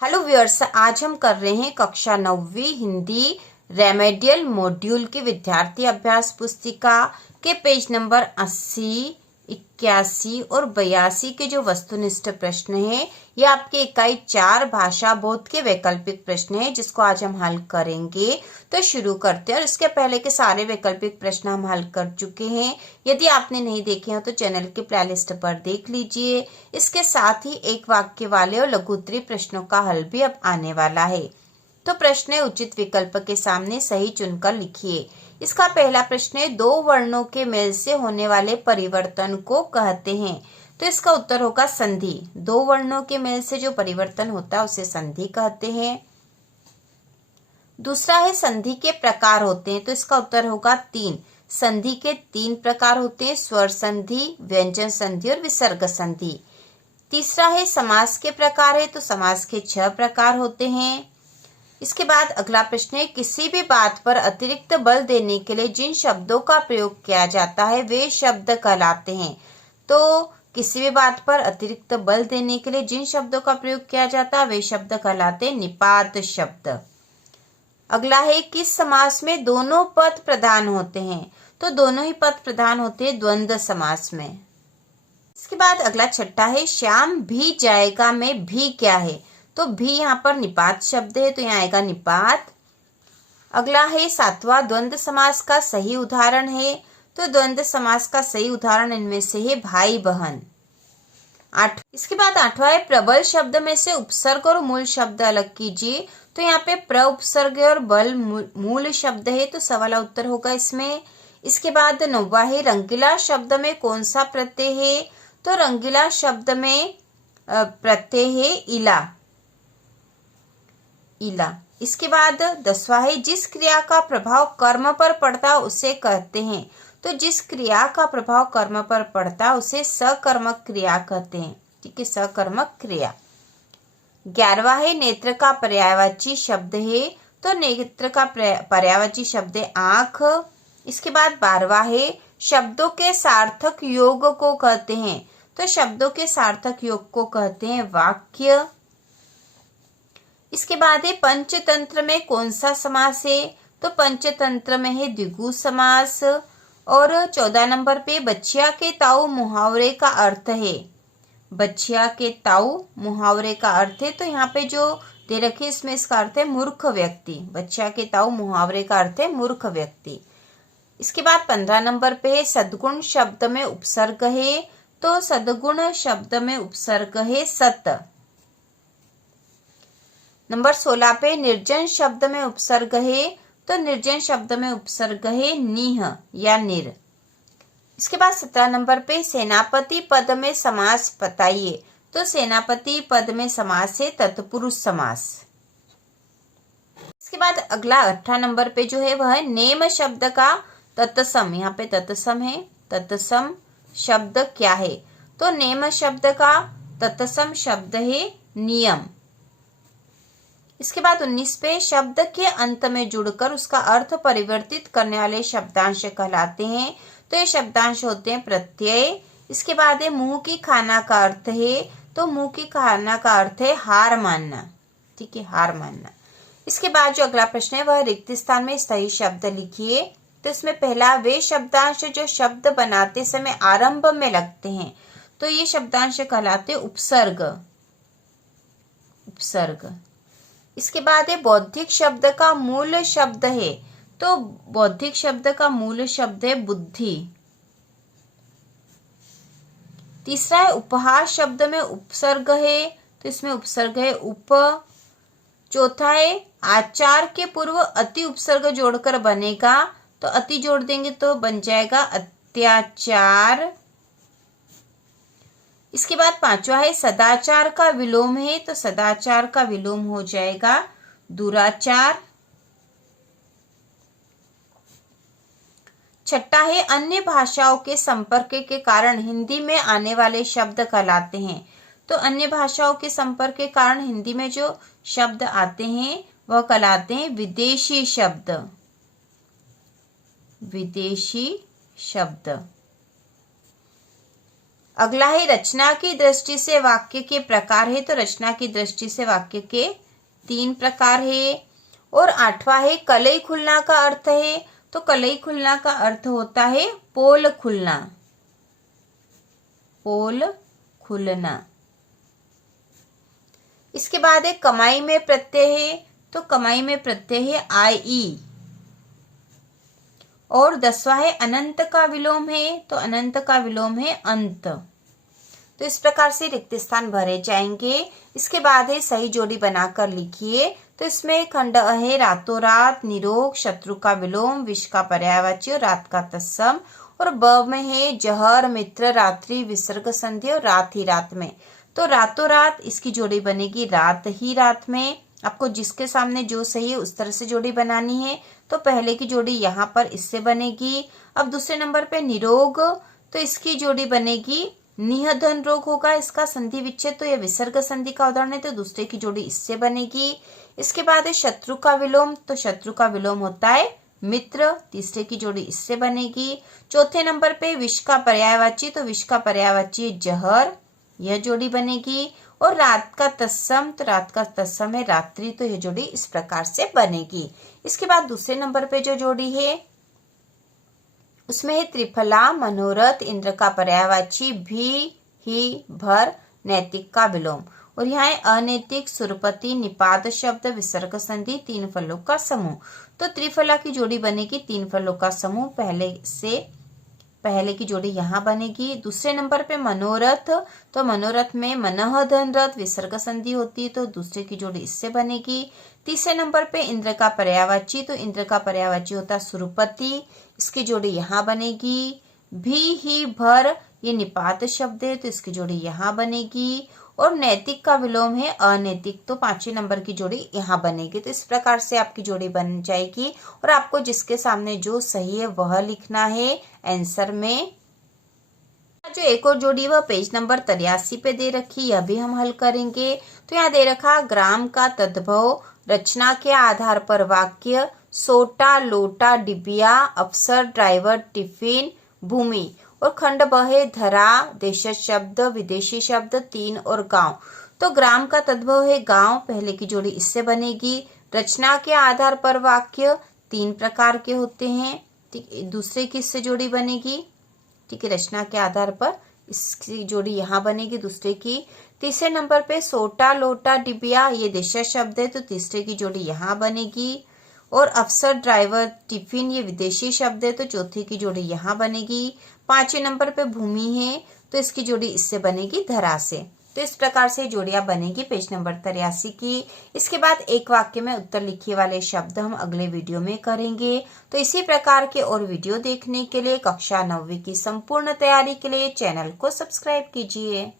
Hello viewers, आज हम कर रहे हैं कक्षा 9वीं हिंदी रेमेडियल मॉड्यूल की विद्यार्थी अभ्यास पुस्तिका के पेज नंबर 80, 81 और 82 के जो वस्तुनिष्ठ प्रश्न हैं। ये आपके इकाई 4 भाषा बोध के वैकल्पिक प्रश्न हैं, जिसको आज हम हल करेंगे। तो शुरू करते हैं। और इसके पहले के सारे वैकल्पिक प्रश्न हम हल कर चुके हैं। यदि आपने नहीं देखे हैं तो चैनल की प्लेलिस्ट पर देख लीजिए। इसके साथ ही एक वाक्य वाले और लघु उत्तरीय प्रश्नों का हल भी अब आने वाला है। तो प्रश्न उचित विकल्प के सामने सही चुनकर लिखिए। इसका पहला प्रश्न है, दो वर्णों के मेल से होने वाले परिवर्तन को कहते हैं। तो इसका उत्तर होगा संधि। दो वर्णों के मेल से जो परिवर्तन होता है उसे संधि कहते हैं। दूसरा है, संधि के प्रकार होते हैं। तो इसका उत्तर होगा 3। संधि के 3 प्रकार होते हैं, स्वर संधि, व्यंजन संधि और विसर्ग संधि। तीसरा है, समास के प्रकार है। तो समास के 6 प्रकार होते हैं। इसके बाद अगला प्रश्न है, किसी भी बात पर अतिरिक्त बल देने के लिए जिन शब्दों का प्रयोग किया जाता है वे शब्द कहलाते हैं। तो किसी भी बात पर अतिरिक्त बल देने के लिए जिन शब्दों का प्रयोग किया जाता है वे शब्द कहलाते हैं निपात शब्द। अगला है, किस समास में दोनों पद प्रधान होते हैं। तो दोनों ही पद प्रधान होते हैं द्वंद्व समास में। इसके बाद अगला छठा है, श्याम भी जाएगा में भी क्या है। तो भी यहाँ पर निपात शब्द है, तो यहाँ आएगा निपात। अगला है, 7वां द्वंद्व समास का सही उदाहरण है। तो द्वंद्व समास का सही उदाहरण इनमें से है भाई बहन। इसके बाद 8वां है, प्रबल शब्द में से उपसर्ग और मूल शब्द अलग कीजिए। तो यहाँ पे प्र उपसर्ग और बल मूल शब्द है, तो सवाल उत्तर होगा इसमें। इसके बाद 9वां है, रंगीला शब्द में कौन सा प्रत्यय है। तो रंगीला शब्द में प्रत्यय है इला। इला। इसके बाद 10वां है, जिस क्रिया का प्रभाव कर्म पर पड़ता उसे कहते हैं। तो जिस क्रिया का प्रभाव कर्म पर पड़ता उसे सकर्मक क्रिया कहते हैं। ठीक है, सकर्मक क्रिया। 11वां है, नेत्र का पर्यायवाची शब्द है। तो नेत्र का पर्यायवाची शब्द है आंख। इसके बाद 12वां है, शब्दों के सार्थक योग को कहते हैं। तो शब्दों के सार्थक योग को कहते हैं वाक्य। इसके बाद है, पंचतंत्र में कौन सा समास है। तो पंचतंत्र में है द्विगु समास। और 14 नंबर पे, बच्चिया के ताऊ मुहावरे का अर्थ है। बच्चिया के ताऊ मुहावरे का अर्थ है। तो यहाँ पे जो दे रखे इसमें इसका अर्थ है मूर्ख व्यक्ति। बच्चिया के ताऊ मुहावरे का अर्थ है मूर्ख व्यक्ति। इसके बाद 15 नंबर पे है, सद्गुण शब्द में उपसर्ग है। तो सद्गुण शब्द में उपसर्ग है सत। नंबर 16 पे, निर्जन शब्द में उपसर्ग है। तो निर्जन शब्द में उपसर्ग है निह या निर। इसके बाद 17 नंबर पे, सेनापति पद में समास बताइए। तो सेनापति पद में समास है तत्पुरुष समास। इसके बाद अगला 18 नंबर पे जो है वह है, नेम शब्द का तत्सम। यहाँ पे तत्सम है। तत्सम शब्द क्या है। तो नेम शब्द का तत्सम शब्द है नियम। इसके बाद 19 पे, शब्द के अंत में जुड़कर उसका अर्थ परिवर्तित करने वाले शब्दांश कहलाते हैं। तो ये शब्दांश होते हैं प्रत्यय। इसके बाद है, मुंह की खाना का अर्थ है। तो मुंह की खाना का अर्थ है हार मानना। ठीक है, हार मानना। इसके बाद जो अगला प्रश्न है वह, रिक्त स्थान में सही शब्द लिखिए। तो इसमें पहला, वे शब्दांश जो शब्द बनाते समय आरंभ में लगते हैं। तो ये शब्दांश कहलाते उपसर्ग। उपसर्ग। इसके बाद है, बौद्धिक शब्द का मूल शब्द है। तो बौद्धिक शब्द का मूल शब्द है बुद्धि। तीसरा है, उपहार शब्द में उपसर्ग है। तो इसमें उपसर्ग है उप। चौथा है, आचार के पूर्व अति उपसर्ग जोड़कर बनेगा। तो अति जोड़ देंगे तो बन जाएगा अत्याचार। इसके बाद 5वां है, सदाचार का विलोम है। तो सदाचार का विलोम हो जाएगा दुराचार। 6वां है, अन्य भाषाओं के संपर्क के कारण हिंदी में आने वाले शब्द कहलाते हैं। तो अन्य भाषाओं के संपर्क के कारण हिंदी में जो शब्द आते हैं वह कहलाते हैं विदेशी शब्द। विदेशी शब्द। अगला है रचना की दृष्टि से वाक्य के प्रकार है, तो रचना की दृष्टि से वाक्य के 3 प्रकार है। और 8वां है कलई खुलना का अर्थ है, तो कलई खुलना का अर्थ होता है पोल खुलना, पोल खुलना। इसके बाद एक कमाई में प्रत्यय है, तो कमाई में प्रत्यय है आई। और 10वां है अनंत का विलोम है, तो अनंत का विलोम है अंत। तो इस प्रकार से रिक्त स्थान भरे जाएंगे। इसके बाद है सही जोड़ी बनाकर लिखिए। तो इसमें खंड अ है रातों रात, निरोग, शत्रु का विलोम, विष का पर्यायवाची और रात का तत्सम। और ब में है जहर, मित्र, रात्रि, विसर्ग संधि और रात ही रात में। तो रातों रात इसकी जोड़ी बनेगी रात ही रात में। आपको जिसके सामने जो सही है उस तरह से जोड़ी बनानी है। तो पहले की जोड़ी यहाँ पर इससे बनेगी। अब दूसरे नंबर पे निरोग, तो इसकी जोड़ी बनेगी निह धन रोग होगा इसका संधि विच्छेद, तो यह विसर्ग संधि का उदाहरण है, तो दूसरे की जोड़ी इससे बनेगी। इसके बाद है शत्रु का विलोम, तो शत्रु का विलोम होता है मित्र, तीसरे की जोड़ी इससे बनेगी। चौथे नंबर पे विष का पर्यायवाची, तो विष का पर्यायवाची जहर, यह जोड़ी बनेगी। और रात का तत्सम, तो रात का तत्सम है रात्रि, तो यह जोड़ी इस प्रकार से बनेगी। इसके बाद दूसरे नंबर पे जो जोड़ी है उसमें है त्रिफला, मनोरथ, इंद्र का पर्यायवाची भी, ही, भर, नैतिक का विलोम। और यहाँ है अनैतिक, सुरपति, निपात शब्द, विसर्ग संधि, 3 फलों का समूह। तो त्रिफला की जोड़ी बनेगी 3 फलों का समूह, पहले की जोड़ी यहाँ बनेगी। दूसरे नंबर पे मनोरथ, तो मनोरथ में मनः धन रथ, विसर्ग संधि होती है, तो दूसरे की जोड़ी इससे बनेगी। तीसरे नंबर पे इंद्र का पर्यायवाची, तो इंद्र का पर्यायवाची होता है सुरपति, इसकी जोड़ी यहाँ बनेगी। भी, ही, भर, ये निपात शब्द है, तो इसकी जोड़ी यहाँ बनेगी। और नैतिक का विलोम है अनैतिक, तो 5वें नंबर की जोड़ी यहाँ बनेगी। तो इस प्रकार से आपकी जोड़ी बन जाएगी। और आपको जिसके सामने जो सही है वह लिखना है आंसर में। जो एक और जोड़ी वह पेज नंबर 83 पे दे रखी, यह भी हम हल करेंगे। तो यहाँ दे रखा ग्राम का तद्भव, रचना के आधार पर वाक्य, सोटा, लोटा, डिबिया, अफसर, ड्राइवर, टिफिन, भूमि। और खंड ब है धरा, देश शब्द, विदेशी शब्द, 3 और गांव। तो ग्राम का तद्भव है गांव, पहले की जोड़ी इससे बनेगी। रचना के आधार पर वाक्य 3 प्रकार के होते हैं, ठीक। दूसरे की इससे जोड़ी बनेगी, ठीक है, रचना के आधार पर इसकी जोड़ी यहाँ बनेगी दूसरे की। तीसरे नंबर पे सोटा, लोटा, डिबिया, ये देश शब्द है, तो तीसरे की जोड़ी यहाँ बनेगी। और अफसर, ड्राइवर, टिफिन, ये विदेशी शब्द है, तो चौथे की जोड़ी यहाँ बनेगी। 5वें नंबर पे भूमि है, तो इसकी जोड़ी इससे बनेगी धरा से। तो इस प्रकार से जोड़ियां बनेगी पेज नंबर 83 की। इसके बाद एक वाक्य में उत्तर लिखिए वाले शब्द हम अगले वीडियो में करेंगे। तो इसी प्रकार के और वीडियो देखने के लिए कक्षा 9वीं की संपूर्ण तैयारी के लिए चैनल को सब्सक्राइब कीजिए।